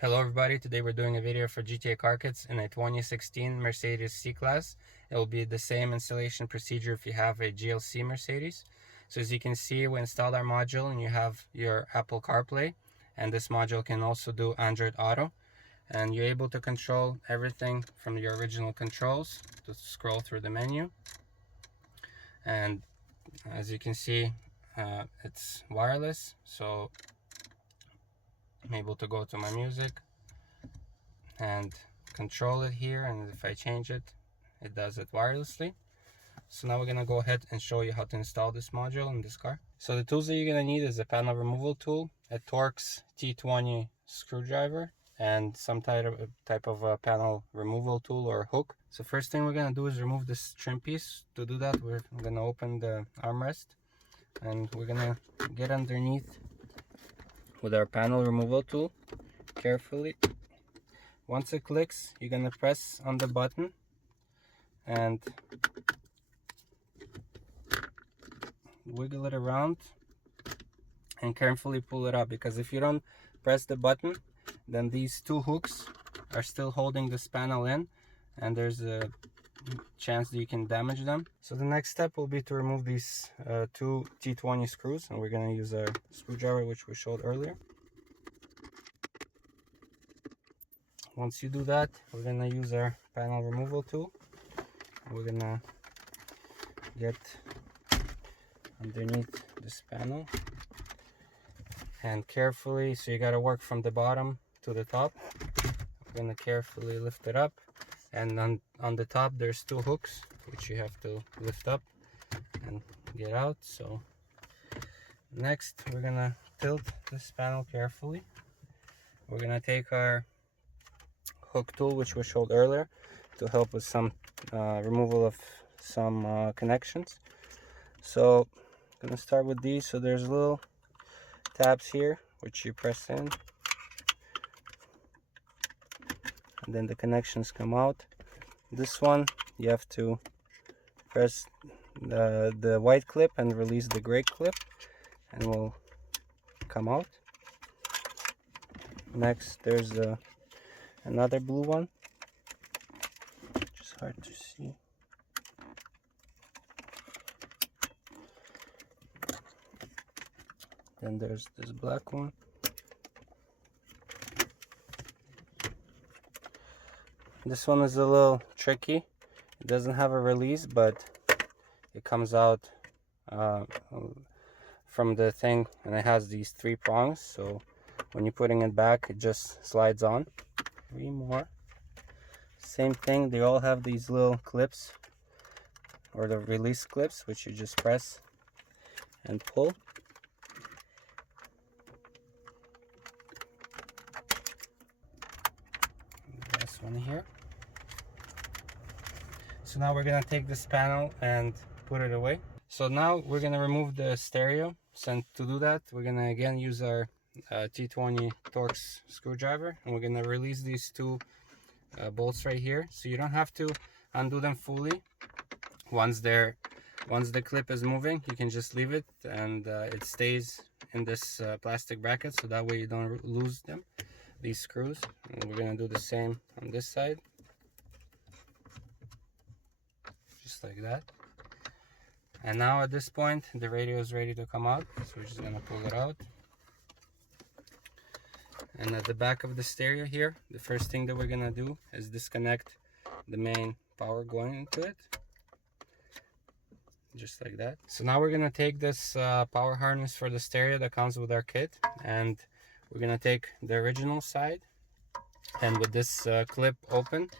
Hello everybody, today we're doing a video for GTA Car Kits in a 2016 Mercedes C-Class. It will be the same installation procedure if you have a GLC Mercedes. So as you can see, we installed our module and you have your Apple CarPlay, and this module can also do AndroidAuto, and you're able to control everything from your original controls to scroll through the menu. And as you can see, it's wireless, so I'm able to go to my music and control it here, and if I change it, it does it wirelessly. So now we're gonna go ahead and show you how to install this module in this car. So the tools that you're gonna need is a panel removal tool, a Torx T20 screwdriver, and some type of panel removal tool or hook. So first thing we're gonna do is remove this trim piece. To do that, we're gonna open the armrest and we're gonna get underneath with our panel removal tool carefully. Once it clicks, you're gonna press on the button and wiggle it around and carefully pull it up, because if you don't press the button, then these two hooks are still holding this panel in and there's a chance that you can damage them. So the next step will be to remove these two T20 screws, and we're gonna use a screwdriver which we showed earlier. Once you do that, we're gonna use our panel removal tool. We're gonna get underneath this panel and carefully, so you gotta work from the bottom to the top. We're gonna carefully lift it up, and on the top there's two hooks which you have to lift up and get out. So next we're gonna tilt this panel carefully. We're gonna take our hook tool which we showed earlier to help with some removal of some connections. So I'm gonna start with these. So there's little tabs here which you press in, and then the connections come out. This one you have to press the white clip and release the gray clip, and it will come out. Next there's another blue one, which is hard to see. Then there's this black one. This one is a little tricky. It doesn't have a release, but it comes out from the thing, and it has these three prongs, so when you're putting it back, it just slides on. Three more. Same thing, they all have these little clips, or the release clips, which you just press and pull. This one here. So now we're gonna take this panel and put it away. So now we're gonna remove the stereo. So to do that, we're gonna again use our T20 Torx screwdriver, and we're gonna release these two bolts right here. So you don't have to undo them fully. Once the clip is moving, you can just leave it, and it stays in this plastic bracket, so that way you don't lose them, these screws. And we're gonna do the same on this side, just like that. And now at this point the radio is ready to come out, so we're just gonna pull it out. And at the back of the stereo here, the first thing that we're gonna do is disconnect the main power going into it, just like that. So now we're gonna take this power harness for the stereo that comes with our kit, and we're gonna take the original side, and with this clip open,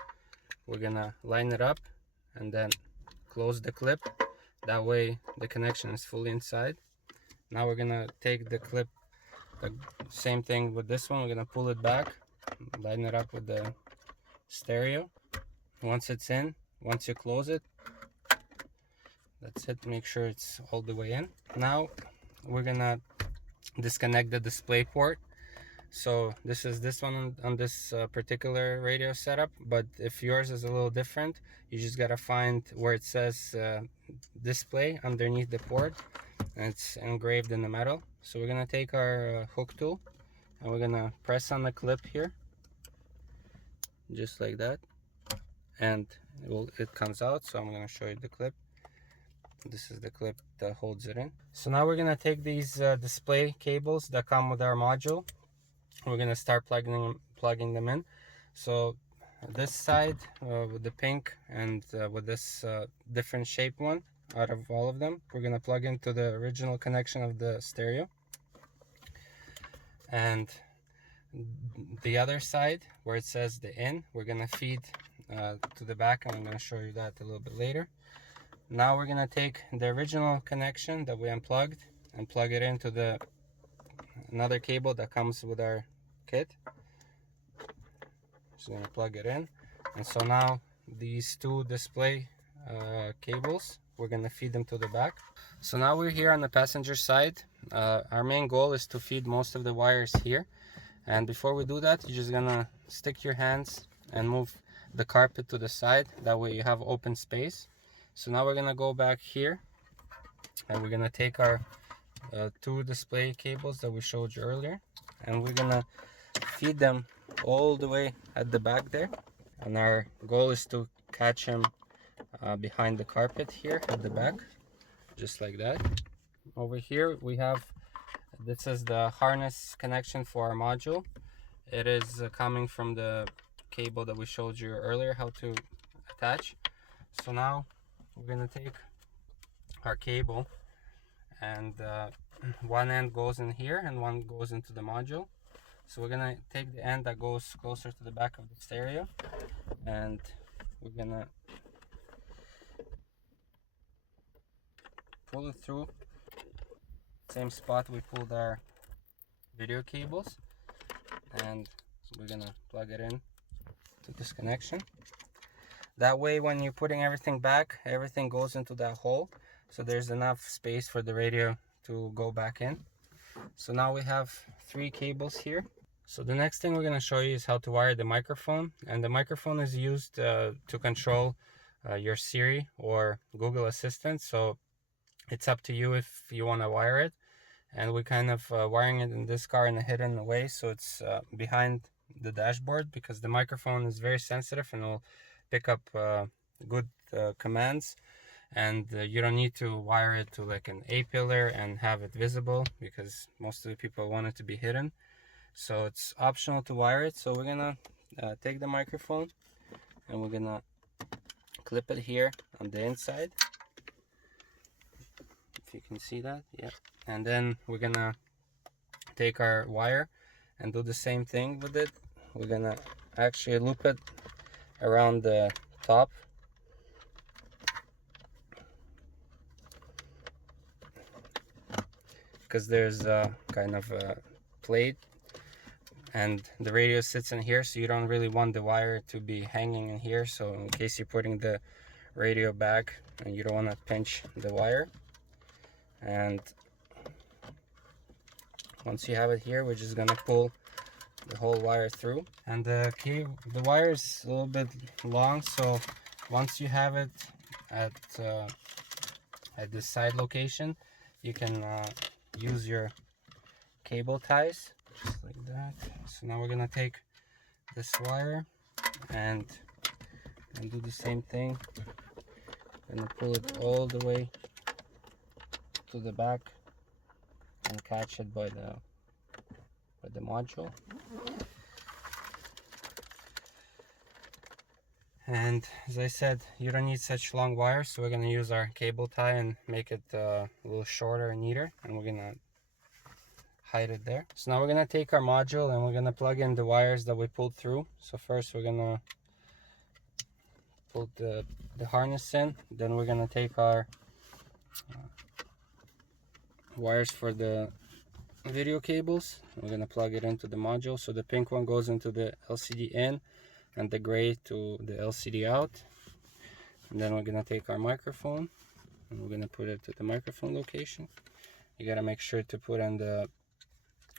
we're gonna line it up and then close the clip. That way the connection is fully inside. Now we're gonna take the clip, the same thing with this one. We're gonna pull it back, line it up with the stereo. Once it's in, once you close it, that's it. Make sure it's all the way in. Now we're gonna disconnect the display port. So this is this one on this particular radio setup, but if yours is a little different, you just gotta find where it says display underneath the port, and it's engraved in the metal. So we're gonna take our hook tool and we're gonna press on the clip here, just like that, and it comes out. So I'm going to show you the clip. This is the clip that holds it in. So now we're going to take these display cables that come with our module. We're going to start plugging them in. So this side with the pink and with this different shape one out of all of them, we're going to plug into the original connection of the stereo. And the other side where it says the in, we're going to feed to the back, and I'm going to show you that a little bit later. Now we're going to take the original connection that we unplugged and plug it into another cable that comes with our kit. Just going to plug it in, and so now these two display cables, we're going to feed them to the back. So now we're here on the passenger side. Our main goal is to feed most of the wires here, and before we do that, you're just going to stick your hands and move the carpet to the side. That way you have open space. So now we're going to go back here, and we're going to take our two display cables that we showed you earlier, and we're going to feed them all the way at the back there. And our goal is to catch them behind the carpet here at the back, just like that. Over here we have, this is the harness connection for our module. It is coming from the cable that we showed you earlier how to attach. So now we're going to take our cable, and one end goes in here and one goes into the module. So we're going to take the end that goes closer to the back of the stereo, and we're going to pull it through same spot we pulled our video cables, and we're going to plug it in to this connection. That way when you're putting everything back, everything goes into that hole, so there's enough space for the radio to go back in. So now we have 3 cables here. So the next thing we're going to show you is how to wire the microphone, and the microphone is used to control your Siri or Google Assistant. So it's up to you if you want to wire it, and we're kind of wiring it in this car in a hidden way, so it's behind the dashboard, because the microphone is very sensitive and will pick up good commands, and you don't need to wire it to like an A-pillar and have it visible, because most of the people want it to be hidden. So it's optional to wire it. So we're gonna take the microphone and we're gonna clip it here on the inside, if you can see that. Yeah. And then we're gonna take our wire and do the same thing with it. We're gonna actually loop it around the top, because there's a kind of a plate and the radio sits in here, so you don't really want the wire to be hanging in here. So in case you're putting the radio back and you don't want to pinch the wire, and once you have it here, we're just gonna pull the whole wire through. And the wire is a little bit long, so once you have it at this side location, you can use your cable ties just like that. So now we're gonna take this wire and do the same thing. Gonna pull it all the way to the back and catch it by the module. And as I said, you don't need such long wires, so we're gonna use our cable tie and make it a little shorter and neater, and we're gonna hide it there. So now we're gonna take our module and we're gonna plug in the wires that we pulled through. So first we're gonna pull the harness in, then we're gonna take our wires for the video cables. We're gonna plug it into the module. So the pink one goes into the LCD in and the gray to the LCD out. And then we're gonna take our microphone and we're gonna put it to the microphone location. You gotta make sure to put in the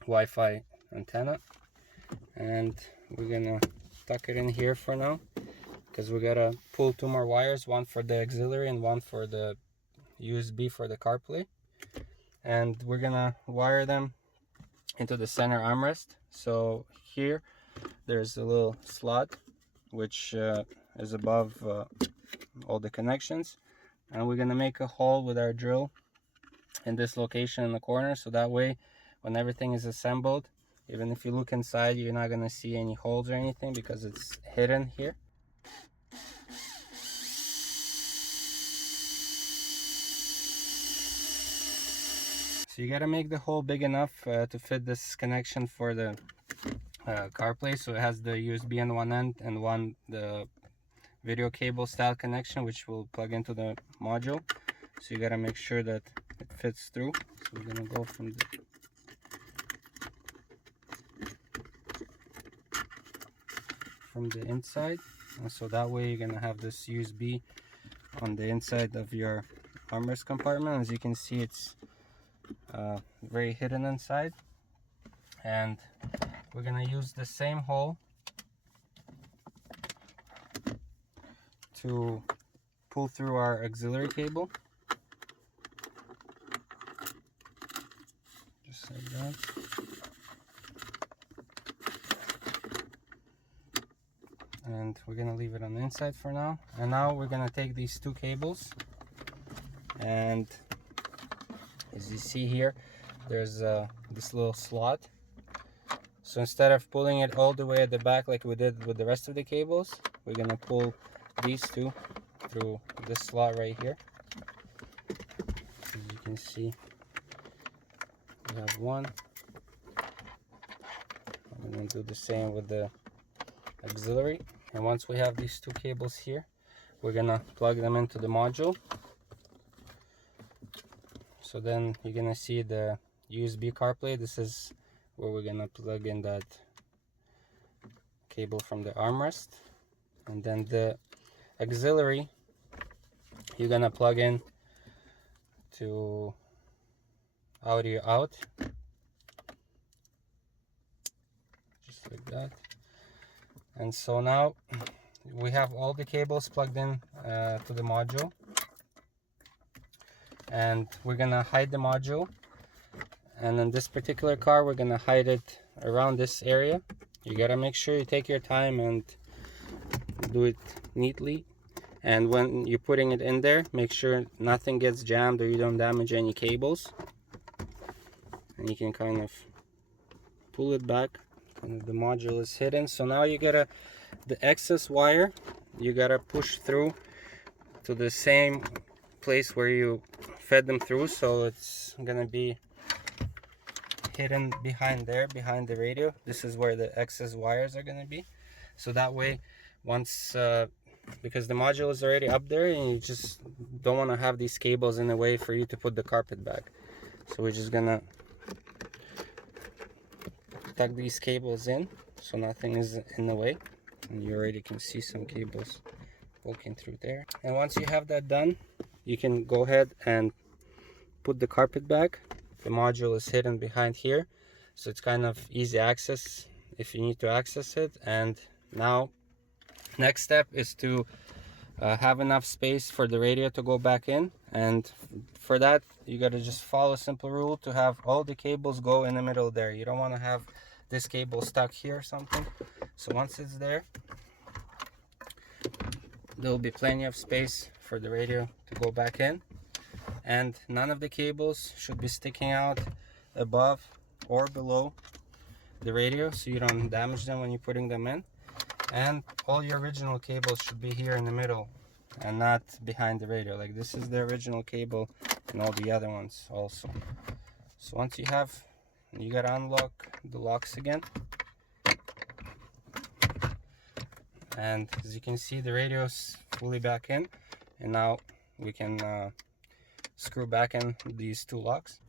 Wi-Fi antenna, and we're gonna tuck it in here for now, because we gotta pull 2 more wires, one for the auxiliary and one for the USB for the CarPlay, and we're gonna wire them into the center armrest. So here there's a little slot which is above all the connections, and we're gonna make a hole with our drill in this location in the corner, so that way when everything is assembled, even if you look inside, you're not gonna see any holes or anything because it's hidden here. So you gotta make the hole big enough to fit this connection for the CarPlay, so it has the USB on one end and the video cable style connection, which will plug into the module. So you gotta make sure that it fits through. So we're gonna go from the inside, and so that way you're gonna have this USB on the inside of your armrest compartment. As you can see, it's very hidden inside, and we're gonna use the same hole to pull through our auxiliary cable, just like that. And we're gonna leave it on the inside for now. And now we're gonna take these two cables, and as you see here, there's this little slot. So instead of pulling it all the way at the back like we did with the rest of the cables, we're gonna pull these two through this slot right here. As you can see, we have one. I'm gonna do the same with the auxiliary. And once we have these two cables here, we're gonna plug them into the module. So then you're gonna see the USB CarPlay. This is where we're gonna plug in that cable from the armrest. And then the auxiliary, you're gonna plug in to audio out, just like that. And so now we have all the cables plugged in to the module, and we're gonna hide the module. And in this particular car, we're gonna hide it around this area. You gotta make sure you take your time and do it neatly. And when you're putting it in there, make sure nothing gets jammed or you don't damage any cables. And you can kind of pull it back, and the module is hidden. So now you gotta, the excess wire, you gotta push through to the same place where you fed them through. So it's gonna be hidden behind there, behind the radio. This is where the excess wires are gonna be. So that way, once because the module is already up there, and you just don't want to have these cables in the way for you to put the carpet back. So we're just gonna tuck these cables in so nothing is in the way, and you already can see some cables poking through there. And once you have that done, you can go ahead and put the carpet back. The module is hidden behind here, so it's kind of easy access if you need to access it. And now next step is to have enough space for the radio to go back in, and for that you got to just follow a simple rule to have all the cables go in the middle there. You don't want to have this cable stuck here or something. So once it's there, there will be plenty of space for the radio to go back in, and none of the cables should be sticking out above or below the radio, so you don't damage them when you're putting them in. And all your original cables should be here in the middle and not behind the radio. Like this is the original cable, and all the other ones also. So once you have, you gotta unlock the locks again. And as you can see, the radio's fully back in, and now we can screw back in these two locks.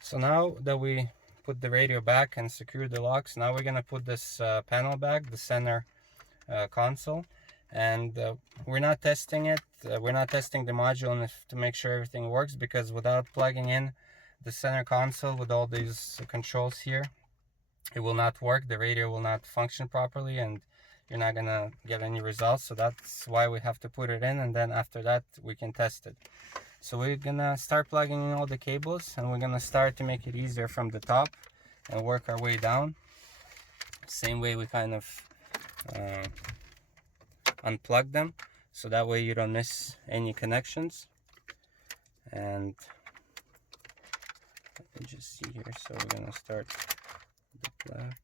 So now that we put the radio back and secure the locks, now we're gonna put this panel back, the center console. And we're not testing it, we're not testing the module to make sure everything works, because without plugging in the center console with all these controls here, it will not work. The radio will not function properly, and you're not gonna get any results. So that's why we have to put it in, and then after that we can test it. So we're gonna start plugging in all the cables, and we're gonna start to make it easier from the top and work our way down. Same way we kind of unplug them, so that way you don't miss any connections. And let me just see here. So we're gonna start the black.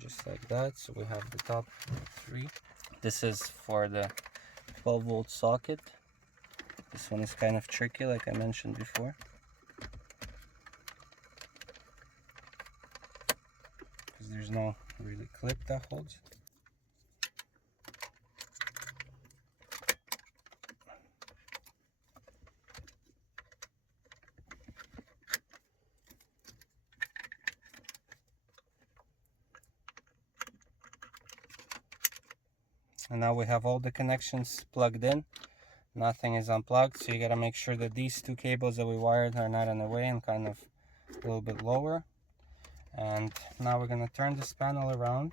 Just like that. So we have the top three. This is for the 12-volt socket. This one is kind of tricky, like I mentioned before. Because there's no really clip that holds it. And now we have all the connections plugged in. Nothing is unplugged, so you gotta make sure that these two cables that we wired are not in the way and kind of a little bit lower. And now we're gonna turn this panel around.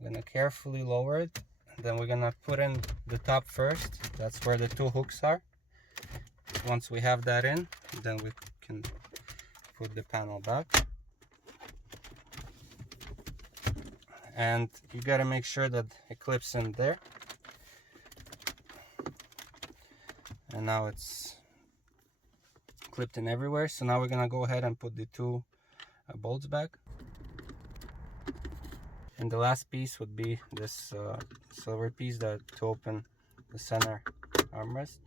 We're gonna carefully lower it. Then we're gonna put in the top first. That's where the two hooks are. Once we have that in, then we can put the panel back. And you gotta make sure that it clips in there. And now it's clipped in everywhere. So now we're gonna go ahead and put the two bolts back. And the last piece would be this silver piece to open the center armrest.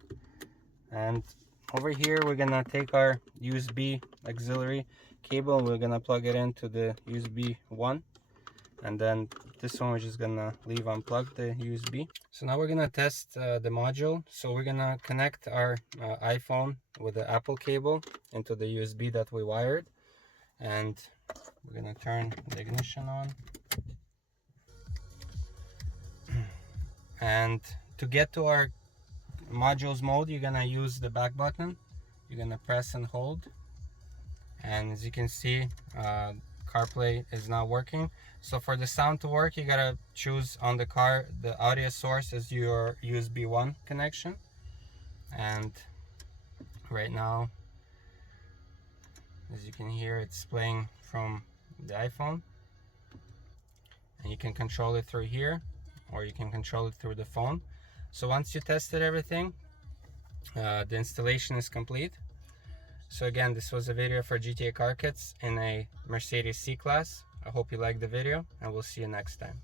And over here we're gonna take our USB auxiliary cable and we're gonna plug it into the USB 1. And then this one we're just gonna leave unplugged, the USB. So now we're gonna test the module. So we're gonna connect our iPhone with the Apple cable into the USB that we wired. And we're gonna turn the ignition on. And to get to our modules mode, you're gonna use the back button. You're gonna press and hold. And as you can see, CarPlay is not working. So for the sound to work, you gotta choose on the car the audio source as your USB 1 connection. And right now, as you can hear, it's playing from the iPhone. And you can control it through here, or you can control it through the phone. So once you tested everything, the installation is complete. So again, this was a video for GTA Car Kits in a Mercedes C-Class. I hope you liked the video, and we'll see you next time.